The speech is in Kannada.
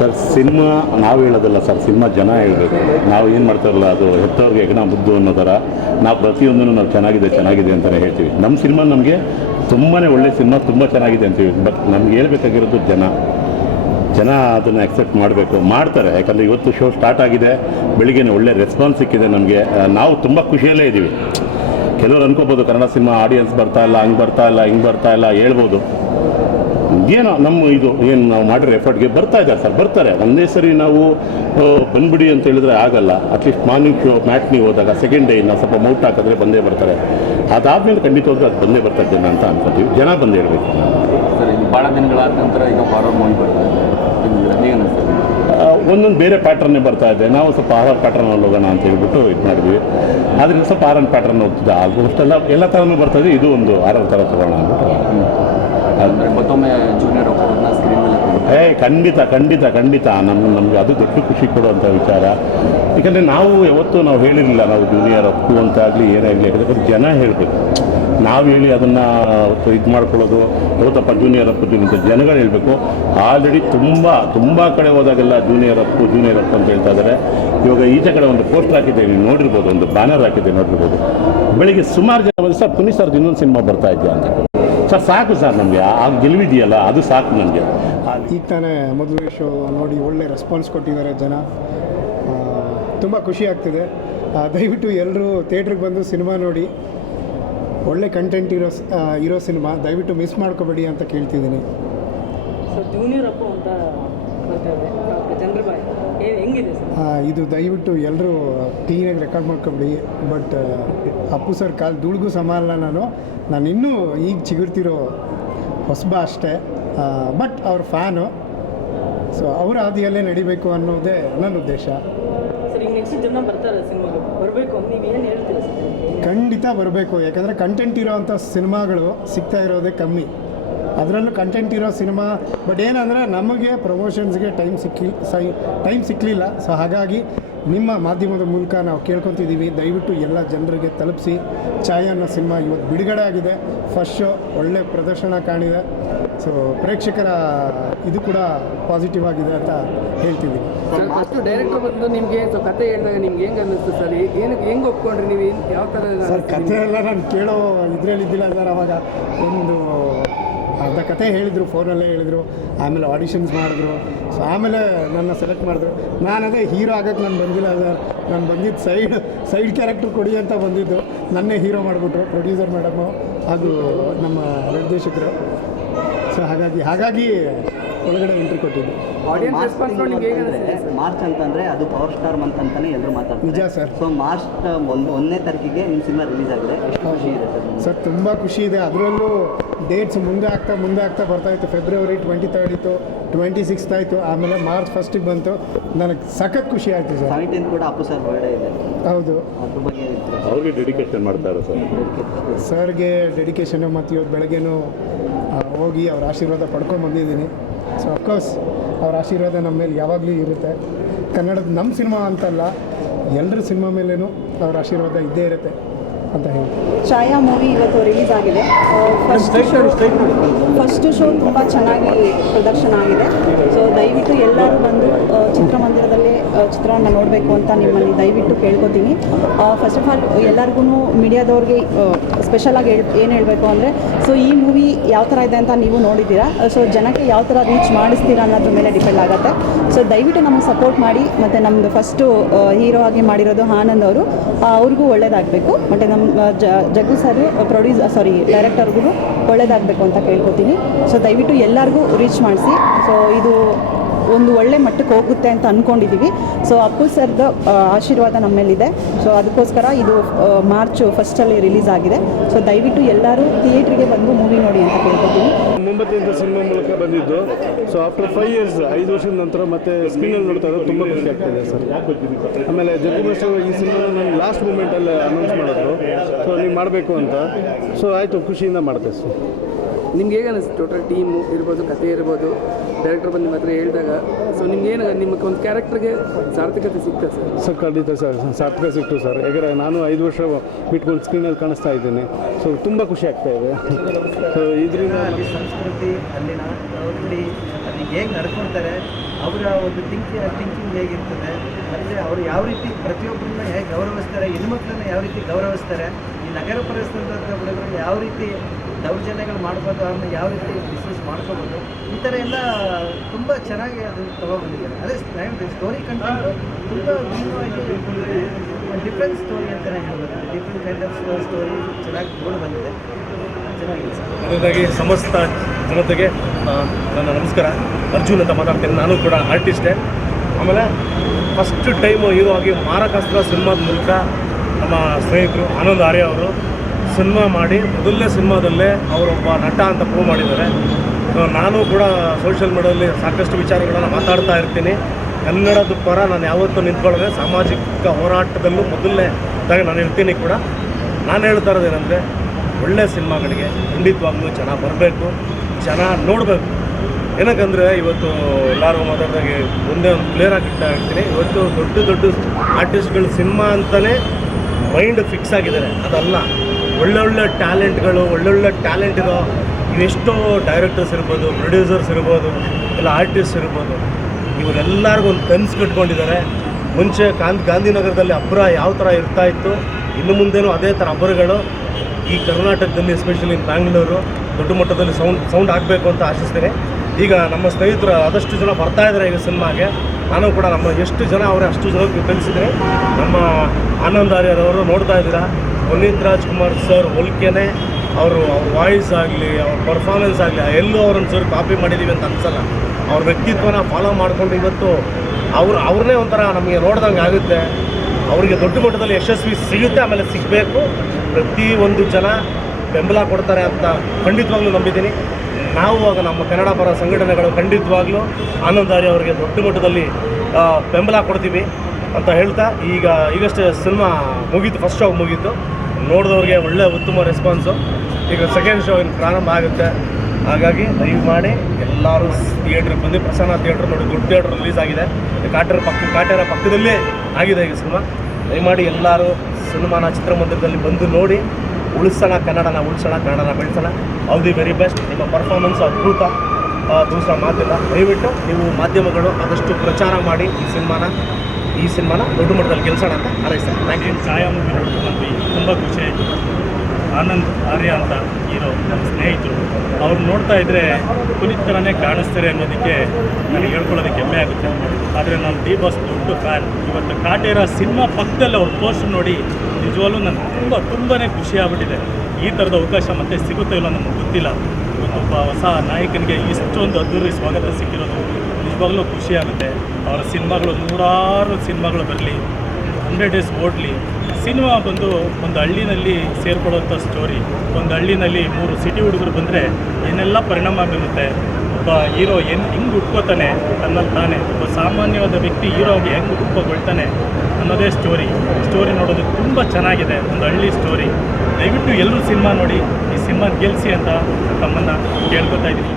ಸರ್ ಸಿನಿಮಾ ನಾವು ಹೇಳೋದಲ್ಲ ಸರ್, ಸಿನಿಮಾ ಜನ ಹೇಳಬೇಕು. ನಾವು ಏನು ಮಾಡ್ತಾರಲ್ಲ ಅದು ಹೆತ್ತವ್ರಿಗೆ ಹೆಗಣ ಮುದ್ದು ಅನ್ನೋ ಥರ ನಾವು ಪ್ರತಿಯೊಂದನ್ನು ನಾವು ಚೆನ್ನಾಗಿದೆ ಅಂತಲೇ ಹೇಳ್ತೀವಿ. ನಮ್ಮ ಸಿನಿಮಾ ನಮಗೆ ತುಂಬಾ ಒಳ್ಳೆ ಸಿನಿಮಾ, ತುಂಬ ಚೆನ್ನಾಗಿದೆ ಅಂತೀವಿ. ಬಟ್ ನಮ್ಗೆ ಹೇಳ್ಬೇಕಾಗಿರೋದು ಜನ ಅದನ್ನು ಅಕ್ಸೆಪ್ಟ್ ಮಾಡಬೇಕು, ಮಾಡ್ತಾರೆ. ಯಾಕಂದರೆ ಇವತ್ತು ಶೋ ಸ್ಟಾರ್ಟ್ ಆಗಿದೆ, ಬೆಳಿಗ್ಗೆ ಒಳ್ಳೆ ರೆಸ್ಪಾನ್ಸ್ ಸಿಕ್ಕಿದೆ ನಮಗೆ. ನಾವು ತುಂಬ ಖುಷಿಯಲ್ಲೇ ಇದ್ದೀವಿ. ಕೆಲವರು ಅನ್ಕೋಬೋದು ಕನ್ನಡ ಸಿನಿಮಾ ಆಡಿಯನ್ಸ್ ಬರ್ತಾ ಇಲ್ಲ, ಹಿಂಗೆ ಬರ್ತಾ ಇಲ್ಲ ಹೇಳ್ಬೋದು. ಏನೋ ನಮ್ಮ ಇದು ಏನು ನಾವು ಮಾಡಿರೋ ಎಫರ್ಟ್ಗೆ ಬರ್ತಾ ಇದ್ದಾರೆ ಸರ್, ಬರ್ತಾರೆ. ಒಂದೇ ಸರಿ ನಾವು ಬಂದ್ಬಿಡಿ ಅಂತ ಹೇಳಿದ್ರೆ ಆಗಲ್ಲ. ಅಟ್ಲೀಸ್ಟ್ ಮಾರ್ನಿಂಗ್ ಶೋ ಮ್ಯಾಟ್ನಿ ಹೋದಾಗ ಸೆಕೆಂಡ್ ಡೇ ನಾವು ಸ್ವಲ್ಪ ಮೌಟ್ ಹಾಕಿದ್ರೆ ಬಂದೇ ಬರ್ತಾರೆ. ಅದಾದಮೇಲೆ ಖಂಡಿತವಾಗ್ಲೂ ಅದು ಬಂದೇ ಬರ್ತಾ ಜನ ಅಂತ ಅನ್ಕೋತೀವಿ. ಜನ ಬಂದು ಹೇಳಬೇಕು ಸರ್. ಇದು ಭಾಳ ದಿನಗಳಾದ ನಂತರ ಈಗ ಹಾರರ್ ಮೂವಿ ಬರ್ತಾ ಇದೆ, ಒಂದೊಂದು ಬೇರೆ ಪ್ಯಾಟ್ರನ್ನೇ ಬರ್ತಾ ಇದೆ. ನಾವು ಸ್ವಲ್ಪ ಹಾರರ್ ಪ್ಯಾಟ್ರನಲ್ಲಿ ಹೋಗೋಣ ಅಂತ ಹೇಳ್ಬಿಟ್ಟು ಇದು ಮಾಡಿದ್ವಿ. ಆದ್ದರಿಂದ ಸ್ವಲ್ಪ ಹಾರರ್ ಪ್ಯಾಟ್ರನ್ ಹೋಗ್ತಿದೆ. ಆಲ್ಮೋಸ್ಟ್ ಎಲ್ಲ ಥರನೂ ಬರ್ತಾ ಇದೆ. ಇದು ಒಂದು ಹಾರರ್ ಥರ ತೊಗೋಣ ಅಂದ್ಬಿಟ್ಟು. ಅಂದರೆ ಮತ್ತೊಮ್ಮೆ ಜೂನಿಯರ್ ಅವ್ರನ್ನ ಸ್ಕ್ರೀನ್ ಮೇಲೆ ಖಂಡಿತ ನಮಗೆ ಅದು ದೊಡ್ಡ ಖುಷಿ ಕೊಡುವಂಥ ವಿಚಾರ. ಯಾಕಂದರೆ ನಾವು ಹೇಳಿರಲಿಲ್ಲ ನಾವು ಜೂನಿಯರ್ ಅಪ್ಪು ಅಂತ ಆಗಲಿ ಏನೇ ಆಗಲಿ. ಯಾಕಂದರೆ ಜನ ಹೇಳಬೇಕು, ನಾವು ಹೇಳಿ ಅದನ್ನು ಇದು ಮಾಡ್ಕೊಳ್ಳೋದು ಹೌದಪ್ಪ ಜೂನಿಯರ್ ಅಪ್ಪು ಅಂತ ಜನಗಳು ಹೇಳಬೇಕು. ಆಲ್ರೆಡಿ ತುಂಬ ಕಡೆ ಹೋದಾಗೆಲ್ಲ ಜೂನಿಯರ್ ಅಪ್ಪು ಅಂತ ಹೇಳ್ತಾ ಇದ್ದಾರೆ. ಇವಾಗ ಈಚೆ ಕಡೆ ಒಂದು ಪೋಸ್ಟರ್ ಹಾಕಿದೆ, ನೀವು ನೋಡಿರ್ಬೋದು, ಒಂದು ಬ್ಯಾನರ್ ಹಾಕಿದೆ ನೋಡಿರ್ಬೋದು. ಬೆಳಿಗ್ಗೆ ಸುಮಾರು ಜನ ಬಂದು ಸರ್ ಪುನೀತ್ ಸರ್ದು ಇನ್ನೊಂದು ಸಿನಿಮಾ ಬರ್ತಾ ಇದೆಯಾ ಅಂತ. ಸರ್ ಸಾಕು ಸರ್, ನಮಗೆ ಆ ಗೆಲುವಿದೆಯಲ್ಲ ಅದು ಸಾಕು ನಮಗೆ. ಈಗ ತಾನೇ ಮೊದಲನೇ ಶೋ ನೋಡಿ ಒಳ್ಳೆ ರೆಸ್ಪಾನ್ಸ್ ಕೊಟ್ಟಿದ್ದಾರೆ ಜನ, ತುಂಬ ಖುಷಿ ಆಗ್ತಿದೆ. ದಯವಿಟ್ಟು ಎಲ್ಲರೂ ಥಿಯೇಟ್ರಿಗೆ ಬಂದು ಸಿನಿಮಾ ನೋಡಿ, ಒಳ್ಳೆ ಕಂಟೆಂಟ್ ಇರೋ ಸಿನಿಮಾ, ದಯವಿಟ್ಟು ಮಿಸ್ ಮಾಡ್ಕೋಬೇಡಿ ಅಂತ ಕೇಳ್ತಿದ್ದೀನಿ. ಸರ್ ಜೂನಿಯರ್ ಅಪ್ಪು ಅಂತ ಬರ್ತಾರೆ ಜನರ ಬಾಯಿ ಹೆಂಗಿದೆ ಸರ್? ಇದು ದಯವಿಟ್ಟು ಎಲ್ಲರೂ ಕ್ಲೀನಾಗಿ ರೆಕಾರ್ಡ್ ಮಾಡ್ಕೊಬಿಡಿ. ಬಟ್ ಅಪ್ಪು ಸರ್ ಕಾಲು ಧೂಳಿಗೂ ಸಮ ಅಲ್ಲ ನಾನು ಇನ್ನೂ ಈಗ ಚಿಗುರ್ತಿರೋ ಹೊಸಬ ಅಷ್ಟೇ. ಬಟ್ ಅವ್ರ ಫ್ಯಾನು, ಸೊ ಅವರ ಹಾದಿಯಲ್ಲೇ ನಡಿಬೇಕು ಅನ್ನೋದೇ ನನ್ನ ಉದ್ದೇಶ. ಸರ್ ಈಗ ನೆಕ್ಸ್ಟ್ ಜನ ಬರ್ತಾರೆ ಸಿನಿಮಾಗೆ ಬರಬೇಕು ಅಂತ ನೀವು ಏನು ಹೇಳ್ತೀರಾ ಸರ್? ಖಂಡಿತ ಬರಬೇಕು. ಯಾಕಂದರೆ ಕಂಟೆಂಟ್ ಇರೋವಂಥ ಸಿನಿಮಾಗಳು ಸಿಗ್ತಾ ಇರೋದೇ ಕಮ್ಮಿ, ಅದರಲ್ಲೂ ಕಂಟೆಂಟ್ ಇರೋ ಸಿನಿಮಾ. ಬಟ್ ಏನಂದರೆ ನಮಗೆ ಪ್ರಮೋಷನ್ಸ್ಗೆ ಟೈಮ್ ಸಿಕ್ಕಲಿಲ್ಲ. ಸೊ ಹಾಗಾಗಿ ನಿಮ್ಮ ಮಾಧ್ಯಮದ ಮೂಲಕ ನಾವು ಕೇಳ್ಕೊತಿದ್ದೀವಿ, ದಯವಿಟ್ಟು ಎಲ್ಲ ಜನರಿಗೆ ತಲುಪಿಸಿ. ಛಾಯಾ ಅನ್ನೋ ಸಿನಿಮಾ ಇವತ್ತು ಬಿಡುಗಡೆ ಆಗಿದೆ, ಫಸ್ಟ್ ಶೋ ಒಳ್ಳೆ ಪ್ರದರ್ಶನ ಕಾಣಿದೆ. ಸೊ ಪ್ರೇಕ್ಷಕರ ಇದು ಕೂಡ ಪಾಸಿಟಿವ್ ಆಗಿದೆ ಅಂತ ಹೇಳ್ತಿದ್ದೀವಿ. ಅಷ್ಟು ಡೈರೆಕ್ಟರ್ ಬಂದು ನಿಮಗೆ ಸೊ ಕತೆ ಹೇಳಿದಾಗ ನಿಮ್ಗೆ ಹೆಂಗೆ ಅನ್ನಿಸ್ತು ಸರ್? ಹೆಂಗೆ ಒಪ್ಕೊಂಡ್ರಿ ನೀವು? ಯಾವ ಥರ ಸರ್ ಕತೆ ಎಲ್ಲ ನಾನು ಕೇಳೋ ಇದರಲ್ಲಿದ್ದಿಲ್ಲ ಸರ್. ಅವಾಗ ಒಂದು ಅರ್ಧ ಕತೆ ಹೇಳಿದರು, ಫೋನಲ್ಲೇ ಹೇಳಿದರು. ಆಮೇಲೆ ಆಡಿಷನ್ಸ್ ಮಾಡಿದ್ರು. ಸೊ ಆಮೇಲೆ ನನ್ನ ಸೆಲೆಕ್ಟ್ ಮಾಡಿದ್ರು. ಅದೇ ಹೀರೋ ಆಗೋಕ್ಕೆ ನಾನು ಬಂದಿಲ್ಲ ಸರ್. ನಾನು ಬಂದಿದ್ದು ಸೈಡ್ ಕ್ಯಾರೆಕ್ಟರ್ ಕೊಡಿ ಅಂತ ಬಂದಿದ್ದು. ನನ್ನೇ ಹೀರೋ ಮಾಡಿಬಿಟ್ರು ಪ್ರೊಡ್ಯೂಸರ್ ಮೇಡಮು ಹಾಗೂ ನಮ್ಮ ನಿರ್ದೇಶಕರು. ಸೊ ಹಾಗಾಗಿ ಒಳಗಡೆ ಎಂಟ್ರಿ ಕೊಟ್ಟಿದ್ದು. ಆಡಿಯನ್ಸ್ ರೆಸ್ಪಾನ್ಸ್ ನೋಡಿ ಹೇಗೆ ಮಾರ್ಚ್ ಅಂತಂದರೆ ಅದು ಪವರ್ ಸ್ಟಾರ್ ಮಂತ್ ಅಂತಲೇ ಎಲ್ಲರೂ ಮಾತಾಡ್ತಾರೆ. ನಿಜ ಸರ್. ಸೊ ಮಾರ್ಚ್ 1ನೇ ತಾರೀಕಿಗೆ ನಿಮ್ಮ ಸಿನಿಮಾ ರಿಲೀಸ್ ಆಗಿದೆ, ಎಷ್ಟು ಖುಷಿ ಇದೆ ಸರ್? ತುಂಬ ಖುಷಿ ಇದೆ. ಅದರಲ್ಲೂ ಡೇಟ್ಸ್ ಮುಂದೆ ಆಗ್ತಾ ಬರ್ತಾಯಿತ್ತು. ಫೆಬ್ರವರಿ 23rd ಇತ್ತು, 26th ಆಯಿತು, ಆಮೇಲೆ ಮಾರ್ಚ್ 1ಗೆ ಬಂತು. ನನಗೆ ಸಖತ್ ಖುಷಿ ಆಯಿತು ಸರ್. 17th ಕೂಡ ಅಪ್ಪು ಸರ್ ಬರ್ಡೇ ಇದೆ. ಹೌದು, ಅದ್ರ ಬಗ್ಗೆ ಅವ್ರಿಗೆ ಡೆಡಿಕೇಶನ್ ಮಾಡ್ತಾರೆ ಸರ್ಗೆ ಡೆಡಿಕೇಶನು. ಮತ್ತು ಇವತ್ತು ಬೆಳಗ್ಗೆನೂ ಹೋಗಿ ಅವ್ರ ಆಶೀರ್ವಾದ ಪಡ್ಕೊಂಬಂದಿದ್ದೀನಿ. ಸೊ ಅಫ್ಕೋರ್ಸ್ ಅವ್ರ ಆಶೀರ್ವಾದ ನಮ್ಮ ಮೇಲೆ ಯಾವಾಗಲೂ ಇರುತ್ತೆ. ಕನ್ನಡದ ನಮ್ಮ ಸಿನಿಮಾ ಅಂತಲ್ಲ, ಎಲ್ಲರ ಸಿನಿಮಾ ಮೇಲೇನೂ ಅವ್ರ ಆಶೀರ್ವಾದ ಇದ್ದೇ ಇರುತ್ತೆ ಅಂತ ಹೇಳಿ. ಛಾಯಾ ಮೂವಿ ಇವತ್ತು ರಿಲೀಸ್ ಆಗಿದೆ. ಫಸ್ಟ್ ಶೋ ತುಂಬ ಚೆನ್ನಾಗಿ ಪ್ರದರ್ಶನ ಆಗಿದೆ. ಸೊ ದಯವಿಟ್ಟು ಎಲ್ಲರೂ ಬಂದು ಚಿತ್ರಮಂದಿರದಲ್ಲೇ ಚಿತ್ರವನ್ನು ನೋಡಬೇಕು ಅಂತ ನಿಮ್ಮಲ್ಲಿ ದಯವಿಟ್ಟು ಕೇಳ್ಕೊತೀನಿ. ಫಸ್ಟ್ ಆಫ್ ಆಲ್ ಎಲ್ಲರಿಗೂ ಮೀಡಿಯಾದವ್ರಿಗೆ ಸ್ಪೆಷಲಾಗಿ ಏನು ಹೇಳಬೇಕು ಅಂದರೆ, ಸೊ ಈ ಮೂವಿ ಯಾವ ಥರ ಇದೆ ಅಂತ ನೀವು ನೋಡಿದ್ದೀರಾ. ಸೊ ಜನಕ್ಕೆ ಯಾವ ಥರ ರೀಚ್ ಮಾಡಿಸ್ತೀರಾ ಅನ್ನೋದ್ರ ಮೇಲೆ ಡಿಪೆಂಡ್ ಆಗುತ್ತೆ. ಸೊ ದಯವಿಟ್ಟು ನಮಗೆ ಸಪೋರ್ಟ್ ಮಾಡಿ. ಮತ್ತು ನಮ್ಮದು ಫಸ್ಟು ಹೀರೋ ಆಗಿ ಮಾಡಿರೋದು ಆನಂದ್ ಅವರು, ಅವ್ರಿಗೂ ಒಳ್ಳೇದಾಗಬೇಕು. ಮತ್ತು ನಮ್ಮ ಜಗ್ಗು ಸರ್ ಡೈರೆಕ್ಟರ್ಗೂ ಒಳ್ಳೇದಾಗಬೇಕು ಅಂತ ಕೇಳ್ಕೊತೀನಿ. ಸೊ ದಯವಿಟ್ಟು ಎಲ್ಲರಿಗೂ ರೀಚ್ ಮಾಡಿಸಿ. ಸೊ ಇದು ಒಂದು ಒಳ್ಳೆ ಮಟ್ಟಕ್ಕೆ ಹೋಗುತ್ತೆ ಅಂತ ಅಂದ್ಕೊಂಡಿದ್ದೀವಿ. ಸೊ ಅಪ್ಪು ಸರ್ದ ಆಶೀರ್ವಾದ ನಮ್ಮ ಮೇಲಿದೆ. ಸೊ ಅದಕ್ಕೋಸ್ಕರ ಇದು ಮಾರ್ಚ್ 1ರಲ್ಲಿ ರಿಲೀಸ್ ಆಗಿದೆ. ಸೊ ದಯವಿಟ್ಟು ಎಲ್ಲರೂ ಥಿಯೇಟ್ರಿಗೆ ಬಂದು ಮೂವಿ ನೋಡಿ ಅಂತ ಕೇಳ್ಕೊತೀನಿ. ಮುಂಬತ್ತಿಯಿಂದ ಸಿನಿಮಾ ಮೂಲಕ ಬಂದಿದ್ದು. ಸೊ ಆಫ್ಟರ್ 5 years 5 ವರ್ಷದ ನಂತರ ಮತ್ತೆ ಸ್ಕ್ರೀನಲ್ಲಿ ನೋಡ್ತಾ ಇರೋದು ತುಂಬ ಖುಷಿ ಆಗ್ತಿದೆ ಸರ್. ಆಮೇಲೆ ಜಗ್ಗು ಈ ಸಿನಿಮಾ ನಾನು ಲಾಸ್ಟ್ ಮೂಮೆಂಟಲ್ಲಿ ಅನೌನ್ಸ್ ಮಾಡಿದ್ರು, ಸೊ ನೀವು ಮಾಡಬೇಕು ಅಂತ. ಸೊ ಆಯಿತು, ಖುಷಿಯಿಂದ ಮಾಡ್ತೇವೆ ಸರ್. ನಿಮ್ಗೆ ಹೇಗೆ ಅನಿಸ್ತು? ಟೋಟಲ್ ಟೀಮು ಇರ್ಬೋದು, ಕತೆ ಇರ್ಬೋದು, ಡೈರೆಕ್ಟರ್ ಬಂದು ನಿಮ್ಮ ಹತ್ರ ಹೇಳಿದಾಗ ಸೊ ನಿಮ್ಗೇನು ನಿಮಗೆ ಒಂದು ಕ್ಯಾರೆಕ್ಟರ್ಗೆ ಸಾರ್ಥಕತೆ ಸಿಗ್ತದೆ ಸರ್? ಸರ್ ಖಂಡಿತ ಸರ್, ಸಾರ್ಥಕ ಸಿಕ್ತು ಸರ್. ಯಾಕಂದರೆ ನಾನು 5 ವರ್ಷ ಬಿಟ್ಕೊಂಡು ಸ್ಕ್ರೀನಲ್ಲಿ ಕಾಣಿಸ್ತಾ ಇದ್ದೀನಿ. ಸೊ ತುಂಬ ಖುಷಿ ಆಗ್ತಾ ಇದೆ. ಸೊ ಇದರಿಂದ ಸಂಸ್ಕೃತಿ ಅಲ್ಲಿನ ಈಗ ಹೇಗೆ ನಡ್ಕೊಳ್ತಾರೆ, ಅವರ ಒಂದು ಥಿಂಕಿಂಗ್ ಹೇಗಿರ್ತದೆ, ಮತ್ತು ಅವರು ಯಾವ ರೀತಿ ಪ್ರತಿಯೊಬ್ಬರನ್ನ ಹೇಗೆ ಗೌರವಿಸ್ತಾರೆ, ಹೆಣ್ಮಕ್ಳನ್ನ ಯಾವ ರೀತಿ ಗೌರವಿಸ್ತಾರೆ, ಈ ನಗರ ಪರಿಸರದಂಥ ಹುಡುಗರು ಯಾವ ರೀತಿ ದೌರ್ಜನ್ಯಗಳು ಮಾಡ್ಬೋದು, ಅವ್ರನ್ನ ಯಾವ ರೀತಿ ಬಿಸ್ನೆಸ್ ಮಾಡ್ಕೋಬೋದು, ಈ ಥರ ಎಲ್ಲ ತುಂಬ ಚೆನ್ನಾಗಿ ಅದನ್ನು ತೊಗೊಬಂದಿದ್ದಾರೆ. ಅದೇ ಸ್ಟೋರಿ ಕಂಟೆಂಟ್ ತುಂಬ ಭಿನ್ನವಾಗಿ ಡಿಫ್ರೆಂಟ್ ಸ್ಟೋರಿ ಅಂತಲೇ ಹೇಳ್ಬೋದು. ಡಿಫ್ರೆಂಟ್ ಕೈಂಡ್ ಆಫ್ ಸ್ಟೋರಿ ಚೆನ್ನಾಗಿ ಮೂಡಿ ಬಂದಿದೆ, ಚೆನ್ನಾಗಿದೆ ಸರ್. ಮೊದಲಾಗಿ ಸಮಸ್ತ ಜನತೆಗೆ ನನ್ನ ನಮಸ್ಕಾರ. ಅರ್ಜುನ್ ಅಂತ ಮಾತಾಡ್ತೀನಿ. ನಾನು ಕೂಡ ಆರ್ಟಿಸ್ಟೇ. ಆಮೇಲೆ ಫಸ್ಟ್ ಟೈಮು ಹೀರೋ ಆಗಿ ಮಾರಕಾಸ್ತ್ರ ಸಿನಿಮಾದ ಮೂಲಕ ನಮ್ಮ ಸ್ನೇಹಿತರು ಆನಂದ್ ಆರ್ಯ ಅವರು ಸಿನಿಮಾ ಮಾಡಿ ಮೊದಲನೇ ಸಿನಿಮಾದಲ್ಲೇ ಅವರೊಬ್ಬ ನಟ ಅಂತ ಪ್ರೂವ್ ಮಾಡಿದ್ದಾರೆ. ನಾನು ಕೂಡ ಸೋಷಿಯಲ್ ಮೀಡಿಯಾದಲ್ಲಿ ಸಾಕಷ್ಟು ವಿಚಾರಗಳನ್ನು ಮಾತಾಡ್ತಾ ಇರ್ತೀನಿ. ಕನ್ನಡದ ಪರ ನಾನು ಯಾವತ್ತೂ ನಿಂತ್ಕೊಳ್ಳೋದೆ, ಸಾಮಾಜಿಕ ಹೋರಾಟದಲ್ಲೂ ಮೊದಲನೇದಾಗಿ ನಾನು ಇರ್ತೀನಿ ಕೂಡ. ನಾನು ಹೇಳ್ತಾ ಇರೋದೇನೆಂದರೆ, ಒಳ್ಳೆ ಸಿನಿಮಾಗಳಿಗೆ ಖಂಡಿತವಾಗ್ಲೂ ಜನ ಬರಬೇಕು, ಜನ ನೋಡಬೇಕು. ಏನಕ್ಕಂದರೆ ಇವತ್ತು ಎಲ್ಲರೂ ಮಾತಾಡಿದಾಗೆ ಮುಂದೆ ಒಂದು ಕ್ಲಿಯರಾಗಿ ಇರ್ತೀನಿ. ಇವತ್ತು ದೊಡ್ಡ ದೊಡ್ಡ ಆರ್ಟಿಸ್ಟ್ಗಳು ಸಿನಿಮಾ ಅಂತಲೇ ಮೈಂಡ್ ಫಿಕ್ಸ್ ಆಗಿದ್ದಾರೆ. ಅದಲ್ಲ, ಒಳ್ಳೊಳ್ಳೆ ಟ್ಯಾಲೆಂಟ್ಗಳು, ಒಳ್ಳೊಳ್ಳೆ ಟ್ಯಾಲೆಂಟ್ ಇರೋ ಇವೆಷ್ಟೋ ಡೈರೆಕ್ಟರ್ಸ್ ಇರ್ಬೋದು, ಪ್ರೊಡ್ಯೂಸರ್ಸ್ ಇರ್ಬೋದು, ಇಲ್ಲ ಆರ್ಟಿಸ್ಟ್ ಇರ್ಬೋದು, ಇವರೆಲ್ಲರಿಗೂ ಒಂದು ಕನಸು ಕಟ್ಕೊಂಡಿದ್ದಾರೆ. ಮುಂಚೆ ಗಾಂಧಿನಗರದಲ್ಲಿ ಅಬ್ಬರ ಯಾವ ಥರ ಇರ್ತಾಯಿತ್ತು, ಇನ್ನು ಮುಂದೆನೂ ಅದೇ ಥರ ಅಬ್ಬರಗಳು ಈ ಕರ್ನಾಟಕದಲ್ಲಿ, ಎಸ್ಪೆಷಲಿ ಬ್ಯಾಂಗ್ಳೂರು ದೊಡ್ಡ ಮಟ್ಟದಲ್ಲಿ ಸೌಂಡ್ ಆಗಬೇಕು ಅಂತ ಆಶಿಸ್ತೀನಿ. ಈಗ ನಮ್ಮ ಸ್ನೇಹಿತರು ಆದಷ್ಟು ಜನ ಬರ್ತಾ ಇದ್ದಾರೆ ಈಗ ಸಿನಿಮಾಗೆ. ನಾನು ಕೂಡ ನಮ್ಮ ಎಷ್ಟು ಜನ ಅವರೇ ಅಷ್ಟು ಜನಕ್ಕೆ ತಿಳಿಸಿದರೆ, ನಮ್ಮ ಆನಂದ್ ಆರ್ಯರವರು ನೋಡ್ತಾ ಇದ್ದೀರಾ, ಪುನೀತ್ ರಾಜ್ಕುಮಾರ್ ಸರ್ ಹೋಲಿಕೆನೇ ಅವ್ರ ವಾಯ್ಸ್ ಆಗಲಿ, ಅವ್ರ ಪರ್ಫಾರ್ಮೆನ್ಸ್ ಆಗಲಿ, ಎಲ್ಲೂ ಅವ್ರನ್ನ ಸರ್ ಕಾಪಿ ಮಾಡಿದ್ದೀವಿ ಅಂತ ಅನಿಸಲ್ಲ. ಅವ್ರ ವ್ಯಕ್ತಿತ್ವನ ಫಾಲೋ ಮಾಡಿಕೊಂಡು ಇವತ್ತು ಅವ್ರನ್ನೇ ಒಂಥರ ನಮಗೆ ನೋಡ್ದಂಗೆ ಆಗುತ್ತೆ. ಅವರಿಗೆ ದೊಡ್ಡ ಮಟ್ಟದಲ್ಲಿ ಯಶಸ್ವಿ ಸಿಗುತ್ತೆ, ಆಮೇಲೆ ಸಿಗಬೇಕು. ಪ್ರತಿಯೊಂದು ಜನ ಬೆಂಬಲ ಕೊಡ್ತಾರೆ ಅಂತ ಖಂಡಿತವಾಗ್ಲೂ ನಂಬಿದ್ದೀನಿ. ನಾವು ಆಗ ನಮ್ಮ ಕನ್ನಡ ಪರ ಸಂಘಟನೆಗಳು ಖಂಡಿತವಾಗ್ಲೂ ಆನಂದ್ ಆರ್ಯ ಅವರಿಗೆ ದೊಡ್ಡ ಮಟ್ಟದಲ್ಲಿ ಬೆಂಬಲ ಕೊಡ್ತೀವಿ ಅಂತ ಹೇಳ್ತಾ, ಈಗಷ್ಟೇ ಸಿನಿಮಾ ಮುಗೀತು, ಫಸ್ಟ್ ಶೋ ಮುಗೀತು. ನೋಡಿದವ್ರಿಗೆ ಒಳ್ಳೆ ಉತ್ತಮ ರೆಸ್ಪಾನ್ಸು. ಈಗ ಸೆಕೆಂಡ್ ಶೋ ಇನ್ನು ಪ್ರಾರಂಭ ಆಗುತ್ತೆ. ಹಾಗಾಗಿ ದಯವು ಮಾಡಿ ಎಲ್ಲರೂ ಥಿಯೇಟ್ರಿಗೆ ಬಂದು, ಪ್ರಸನ್ನ ಥಿಯೇಟ್ರ್ ನೋಡಿ, ದೊಡ್ಡ ಥಿಯೇಟ್ರ್ ರಿಲೀಸ್ ಆಗಿದೆ. ಕಾಟೇರ ಪಕ್ಕದಲ್ಲೇ ಆಗಿದೆ ಈಗ ಸಿನಿಮಾ. ದಯಮಾಡಿ ಎಲ್ಲರೂ ಸಿನಿಮಾನ ಚಿತ್ರಮಂದಿರದಲ್ಲಿ ಬಂದು ನೋಡಿ, ಉಳಿಸೋಣ ಕನ್ನಡನ, ಕನ್ನಡನ ಬೆಳೆಸೋಣ. All the very best. ನಿಮ್ಮ ಪರ್ಫಾರ್ಮೆನ್ಸ್ ಅದ್ಭುತ, ದೂಸರ ಮಾತಿಲ್ಲ. ದಯವಿಟ್ಟು ನೀವು ಮಾಧ್ಯಮಗಳು ಆದಷ್ಟು ಪ್ರಚಾರ ಮಾಡಿ ಈ ಸಿನಿಮಾನ ದೊಡ್ಡ ಮಟ್ಟದಲ್ಲಿ ಗೆಲ್ಸೋಣ ಅಂತ ಹಾರೈಸ್ತೀನಿ. Thank you. ಛಾಯಾಮೂವಿ ನೋಡ್ಕೊಂಡ್ವಿ, ತುಂಬ ಖುಷಿ ಆಯಿತು. ಆನಂದ್ ಆರ್ಯ ಅಂತ ಹೀರೋ ನಮ್ಮ ಸ್ನೇಹಿತರು, ಅವ್ರು ನೋಡ್ತಾ ಇದ್ದರೆ ಪುನೀತ್ ಥರನೇ ಕಾಣಿಸ್ತಾರೆ ಅನ್ನೋದಕ್ಕೆ ನನಗೆ ಹೇಳ್ಕೊಳ್ಳೋದಕ್ಕೆ ಹೆಮ್ಮೆ ಆಗುತ್ತೆ. ಆದರೆ ನಾನು ಡಿ ಬಾಸ್ ದೊಡ್ಡ ಫ್ಯಾನ್. ಇವತ್ತು ಕಾಟೇರ ಸಿನಿಮಾ ಪಕ್ಕದಲ್ಲಿ ಅವ್ರ ಪೋಸ್ಟ್ ನೋಡಿ ನಿಜವಾಗ್ಲೂ ನನಗೆ ತುಂಬಾ ಖುಷಿ ಆಗ್ಬಿಟ್ಟಿದೆ. ಈ ಥರದ ಅವಕಾಶ ಮತ್ತೆ ಸಿಗುತ್ತೋ ಇಲ್ಲೋ ನಮಗೆ ಗೊತ್ತಿಲ್ಲ. ಇವತ್ತೊಬ್ಬ ಹೊಸ ನಾಯಕನಿಗೆ ಇಷ್ಟೊಂದು ಅದ್ದೂರಿ ಸ್ವಾಗತ ಸಿಕ್ಕಿರೋದು ನಿಜವಾಗ್ಲೂ ಖುಷಿ ಆಗುತ್ತೆ. ಅವರ ಸಿನಿಮಾಗಳು ನೂರಾರು ಸಿನಿಮಾಗಳು ಬರಲಿ, 100 ಡೇಸ್ ಓಡಲಿ. ಸಿನಿಮಾ ಬಂದು ಒಂದು ಹಳ್ಳಿನಲ್ಲಿ ಸೇರ್ಕೊಳ್ಳೋಂಥ ಸ್ಟೋರಿ. ಒಂದು ಹಳ್ಳಿನಲ್ಲಿ 3 ಸಿಟಿ ಹುಡುಗರು ಬಂದರೆ ಏನೆಲ್ಲ ಪರಿಣಾಮ ಬೀರುತ್ತೆ, ಒಬ್ಬ ಹೀರೋ ಹೆಂಗೆ ಹುಡ್ಕೋತಾನೆ ಅನ್ನೋದು ತಾನೆ, ಒಬ್ಬ ಸಾಮಾನ್ಯವಾದ ವ್ಯಕ್ತಿ ಹೀರೋಗೆ ಹೆಂಗೆ ಹುಡ್ಕೊಳ್ತಾನೆ ಅನ್ನೋದೇ ಸ್ಟೋರಿ ನೋಡೋದಕ್ಕೆ ತುಂಬ ಚೆನ್ನಾಗಿದೆ. ಒಂದು ಹಳ್ಳಿ ಸ್ಟೋರಿ. ದಯವಿಟ್ಟು ಎಲ್ಲರೂ ಸಿನಿಮಾ ನೋಡಿ, ಈ ಸಿನಿಮಾ ಗೆಲ್ಲಿಸಿ ಅಂತ ತಮ್ಮನ್ನು ಕೇಳ್ಕೊತಾ ಇದ್ದೀನಿ.